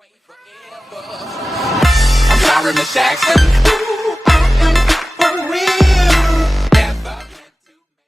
I'm sorry, Miss Jackson.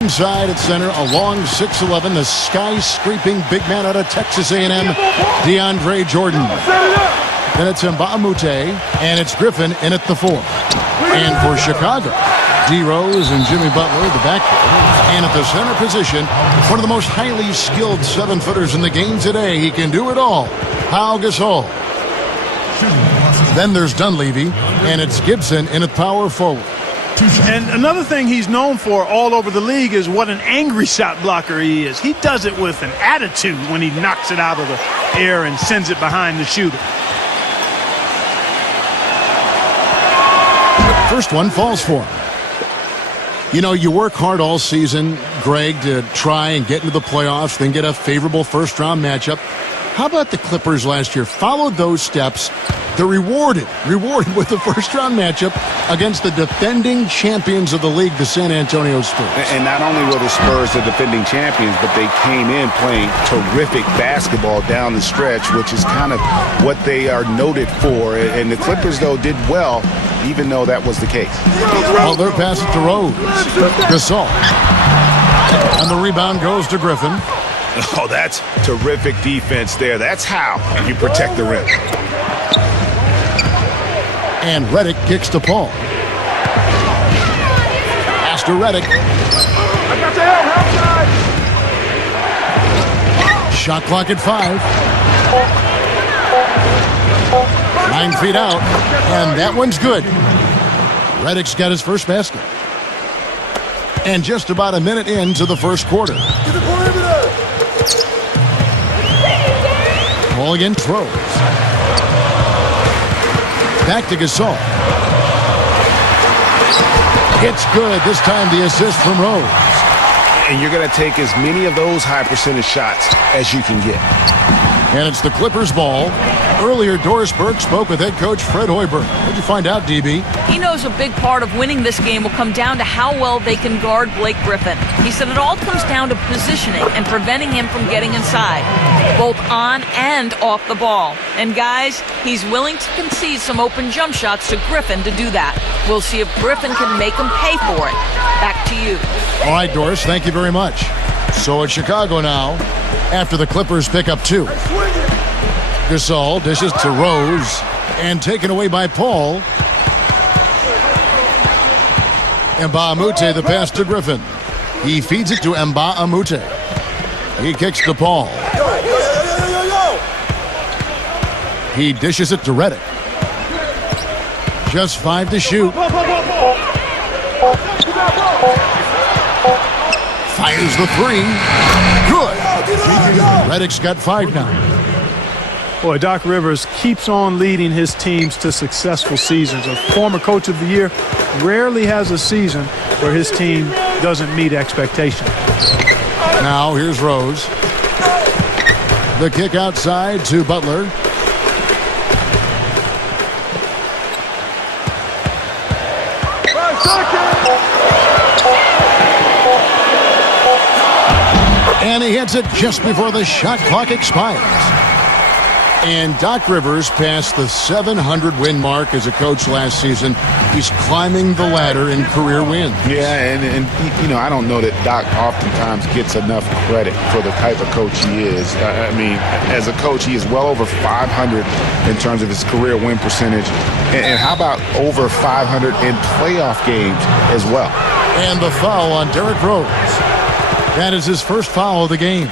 Inside at center, a long 6'11", the skyscraping big man out of Texas A&M, DeAndre Jordan. Then it's Mbamute, and it's Griffin in at the 4. And for Chicago, D. Rose and Jimmy Butler, the backcourt. And at the center position, one of the most highly skilled 7-footers in the game today. He can do it all. Pau Gasol. Then there's Dunleavy, and it's Gibson in at power forward. And another thing he's known for all over the league is what an angry shot blocker he is. He does it with an attitude when he knocks it out of the air and sends it behind the shooter. First one falls for him. You know, you work hard all season, Greg, to try and get into the playoffs, then get a favorable first-round matchup. How about the Clippers last year? Followed those steps. They're rewarded with the first-round matchup against the defending champions of the league, the San Antonio Spurs. And not only were the Spurs the defending champions, but they came in playing terrific basketball down the stretch, which is kind of what they are noted for. And the Clippers, though, did well, even though that was the case. Well, they're passing to Rose. Gasol. And the rebound goes to Griffin. Oh, that's terrific defense there. That's how you protect the rim. And Redick kicks to Paul. Pass to Redick. Shot clock at 5. 9 feet out. And that one's good. Redick's got his first basket. And just about a minute into the first quarter. Ball again throws. Back to Gasol. It's good. This time the assist from Rose. And you're going to take as many of those high percentage shots as you can get. And it's the Clippers ball. Earlier, Doris Burke spoke with head coach Fred Hoiberg. What'd you find out, DB? He knows a big part of winning this game will come down to how well they can guard Blake Griffin. He said it all comes down to positioning and preventing him from getting inside, both on and off the ball. And guys, he's willing to concede some open jump shots to Griffin to do that. We'll see if Griffin can make him pay for it. Back to you. All right, Doris, thank you very much. So it's Chicago now after the Clippers pick up 2. Gasol dishes to Rose and taken away by Paul. Mbamute, the pass to Griffin. He feeds it to Mbamute. He kicks to Paul. He dishes it to Redick. Just 5 to shoot. Fires the 3. Good. Redick's got 5 now. Boy, Doc Rivers keeps on leading his teams to successful seasons. A former coach of the year rarely has a season where his team doesn't meet expectations. Now here's Rose. The kick outside to Butler. And he hits it just before the shot clock expires. And Doc Rivers passed the 700-win mark as a coach last season. He's climbing the ladder in career wins. Yeah, and you know, I don't know that Doc oftentimes gets enough credit for the type of coach he is. I mean, as a coach, he is well over 500 in terms of his career win percentage. And how about over 500 in playoff games as well? And the foul on Derrick Rose. That is his first foul of the game.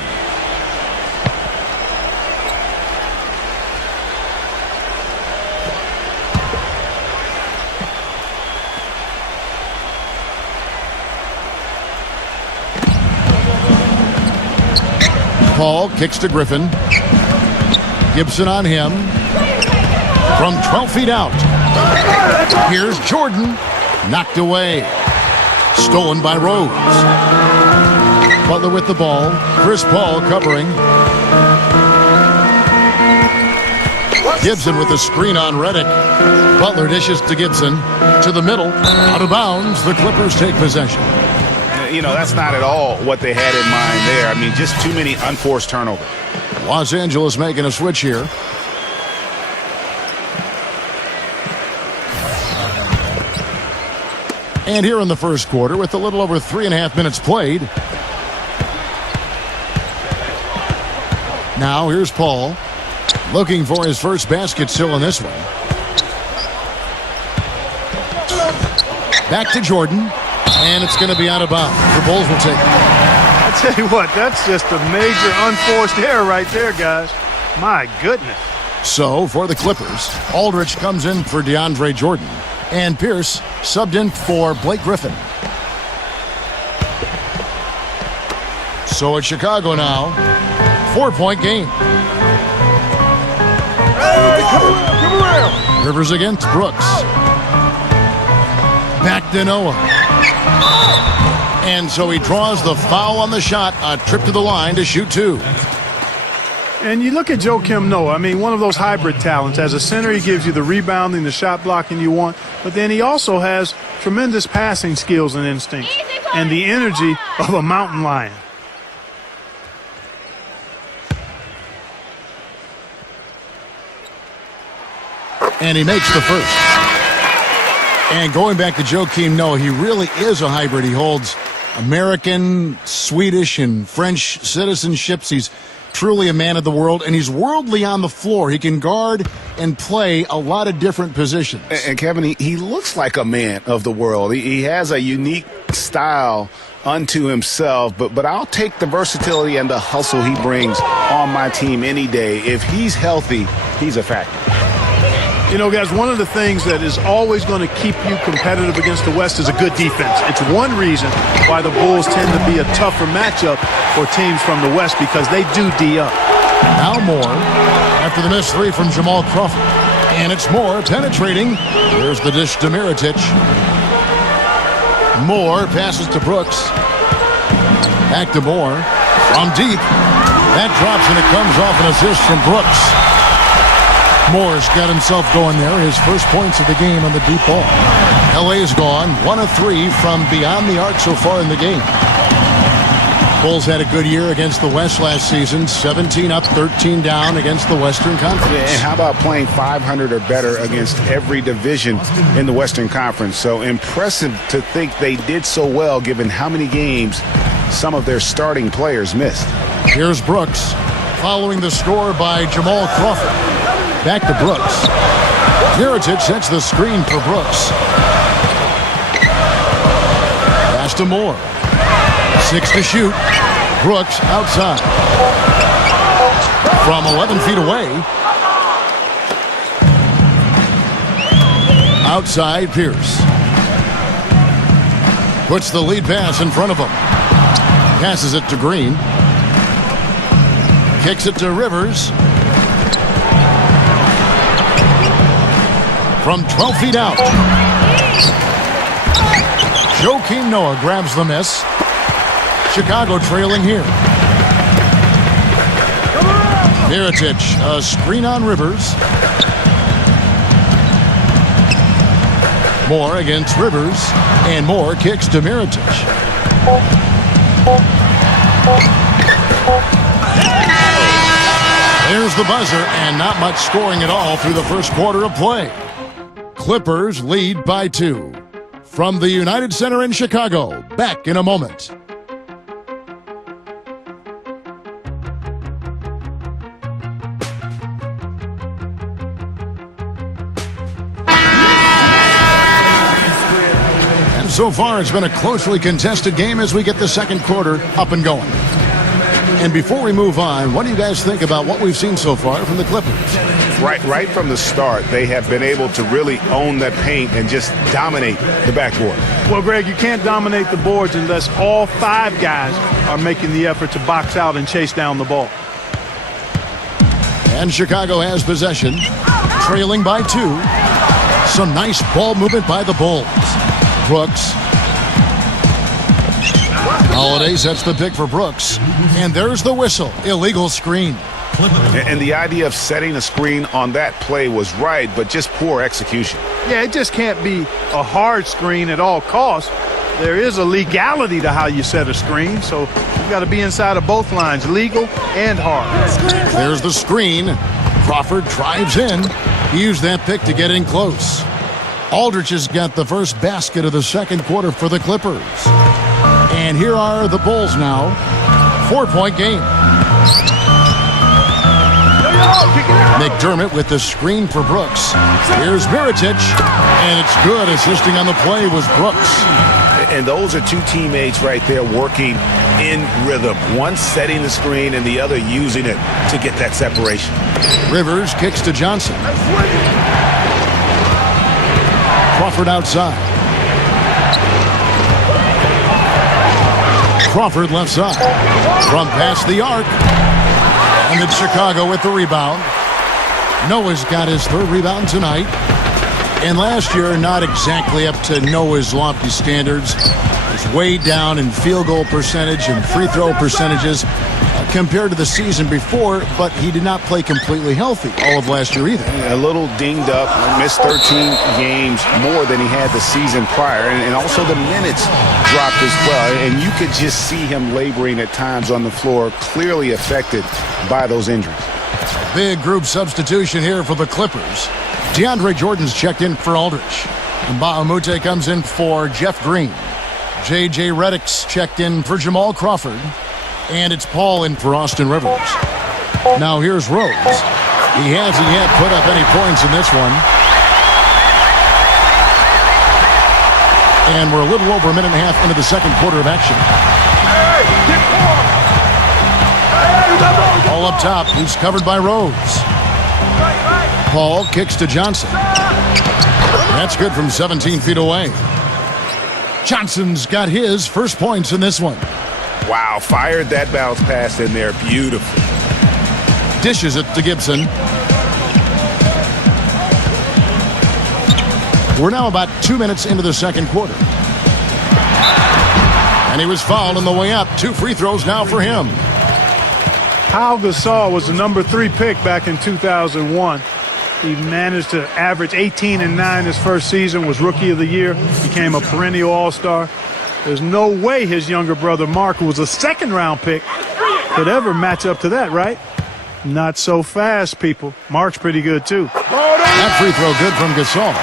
Paul kicks to Griffin. Gibson on him. From 12 feet out. Here's Jordan. Knocked away. Stolen by Rose. Butler with the ball. Chris Paul covering. Gibson with the screen on Redick. Butler dishes to Gibson. To the middle. Out of bounds. The Clippers take possession. You know, that's not at all what they had in mind there. I mean, just too many unforced turnovers. Los Angeles making a switch here. And here in the first quarter, with a little over 3.5 minutes played. Now here's Paul, looking for his first basket still in this one. Back to Jordan, and it's going to be out of bounds. The Bulls will take it. I tell you what, that's just a major unforced error right there, guys. My goodness. So for the Clippers, Aldridge comes in for DeAndre Jordan, and Pierce subbed in for Blake Griffin. So it's Chicago now. 4-point game. Hey, come around. Rivers against Brooks. Back to Noah. And so he draws the foul on the shot. A trip to the line to shoot 2. And you look at Joakim Noah, I mean, one of those hybrid talents. As a center, he gives you the rebounding, the shot blocking you want. But then he also has tremendous passing skills and instincts and the energy of a mountain lion. And he makes the first. And going back to Joakim Noah, he really is a hybrid. He holds American, Swedish, and French citizenships. He's truly a man of the world, and he's worldly on the floor. He can guard and play a lot of different positions. And Kevin, he looks like a man of the world. He has a unique style unto himself, but I'll take the versatility and the hustle he brings on my team any day. If he's healthy, he's a factor. You know, guys, one of the things that is always going to keep you competitive against the West is a good defense. It's one reason why the Bulls tend to be a tougher matchup for teams from the West, because they do D up. Now Moore after the missed 3 from Jamal Crawford. And it's Moore penetrating. There's the dish to Mirotic. Moore passes to Brooks. Back to Moore. From deep. That drops and it comes off an assist from Brooks. Moore's got himself going there. His first points of the game on the deep ball. LA's gone 1 of 3 from beyond the arc so far in the game. Bulls had a good year against the West last season. 17 up, 13 down against the Western Conference. Yeah, and how about playing 500 or better against every division in the Western Conference? So impressive to think they did so well given how many games some of their starting players missed. Here's Brooks following the score by Jamal Crawford. Back to Brooks. Mirotic sets the screen for Brooks. Pass to Moore. 6 to shoot. Brooks outside. From 11 feet away. Outside Pierce. Puts the lead pass in front of him. Passes it to Green. Kicks it to Rivers. From 12 feet out. Joakim Noah grabs the miss. Chicago trailing here. Mirotic, a screen on Rivers. Moore against Rivers. And Moore kicks to Mirotic. There's the buzzer, and not much scoring at all through the first quarter of play. Clippers lead by 2. From the United Center in Chicago, back in a moment. And so far, it's been a closely contested game as we get the second quarter up and going. And before we move on, what do you guys think about what we've seen so far from the Clippers? Right from the start, they have been able to really own that paint and just dominate the backboard. Well, Greg, you can't dominate the boards unless all 5 guys are making the effort to box out and chase down the ball. And Chicago has possession, trailing by 2. Some nice ball movement by the Bulls. Brooks. Holiday sets the pick for Brooks. And there's the whistle. Illegal screen. And the idea of setting a screen on that play was right, but just poor execution. Yeah, it just can't be a hard screen at all costs. There is a legality to how you set a screen, so you've got to be inside of both lines, legal and hard. There's the screen. Crawford drives in. He used that pick to get in close. Aldridge has got the first basket of the second quarter for the Clippers. And here are the Bulls now. 4-point game. McDermott with the screen for Brooks. Here's Mirotic, and it's good. Assisting on the play was Brooks. And those are two teammates right there working in rhythm. One setting the screen and the other using it to get that separation. Rivers kicks to Johnson. Crawford outside. Crawford left side. From past the arc. And it's Chicago with the rebound. Noah's got his third rebound tonight. And last year, not exactly up to Noah's lofty standards. He's way down in field goal percentage and free throw percentages compared to the season before, but he did not play completely healthy all of last year either. A little dinged up, missed 13 games more than he had the season prior, and also the minutes dropped as well. And you could just see him laboring at times on the floor, clearly affected by those injuries. Big group substitution here for the Clippers. DeAndre Jordan's checked in for Aldridge. And Mbah-a-Moute comes in for Jeff Green. J.J. Redick's checked in for Jamal Crawford. And it's Paul in for Austin Rivers. Now here's Rose. He hasn't yet put up any points in this one. And we're a little over a minute and a half into the second quarter of action. All up top, he's covered by Rose. Paul kicks to Johnson. That's good from 17 feet away. Johnson's got his first points in this one. Wow, fired that bounce pass in there. Beautiful. Dishes it to Gibson. We're now about 2 minutes into the second quarter. And he was fouled on the way up. 2 free throws now for him. Pau Gasol was the number 3 pick back in 2001. He managed to average 18 and 9 his first season, was Rookie of the Year, became a perennial All-Star. There's no way his younger brother Mark, who was a second-round pick, could ever match up to that, right? Not so fast, people. Mark's pretty good, too. That free throw good from Gasol.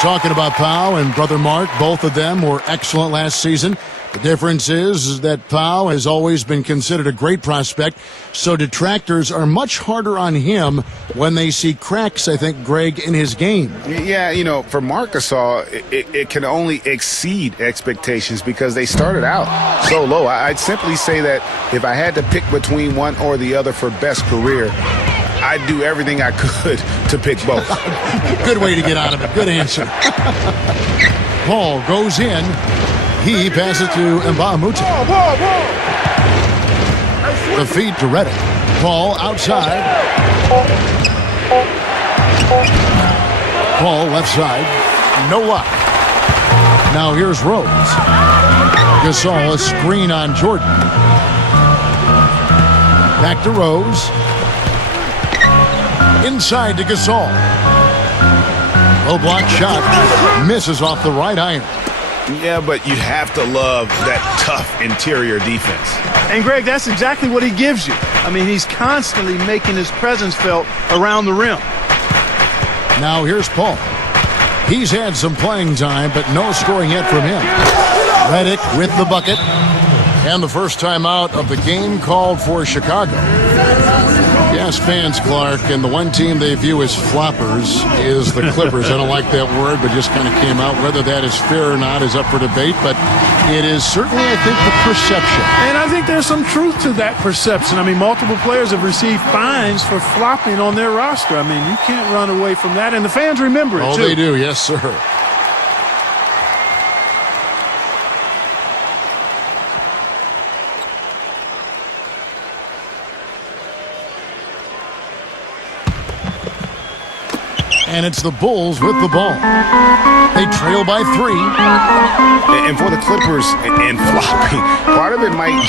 Talking about Pau and brother Mark, both of them were excellent last season. The difference is that Pau has always been considered a great prospect, so detractors are much harder on him when they see cracks, I think, Greg, in his game. Yeah, you know, for Marc Gasol, it can only exceed expectations because they started out so low. I'd simply say that if I had to pick between one or the other for best career, I'd do everything I could to pick both. Good way to get out of it. Good answer. Paul goes in. He passes to Mbah-a-Moute. The feed to Redick. Paul outside. Paul left side. No luck. Now here's Rose. Gasol, a screen on Jordan. Back to Rose. Inside to Gasol. Low block shot. Misses off the right iron. Yeah, but you have to love that tough interior defense. And, Greg, that's exactly what he gives you. I mean, he's constantly making his presence felt around the rim. Now here's Paul. He's had some playing time, but no scoring yet from him. Redick with the bucket. And the first time out of the game called for Chicago. Yes, fans, Clark, and the one team they view as floppers is the Clippers. I don't like that word, but just kind of came out. Whether that is fair or not is up for debate, but it is certainly, I think, the perception. And I think there's some truth to that perception. I mean, multiple players have received fines for flopping on their roster. I mean, you can't run away from that, and the fans remember it, too. Oh, they do, yes, sir. And it's the Bulls with the ball. They trail by 3. And for the Clippers and flopping, part of it might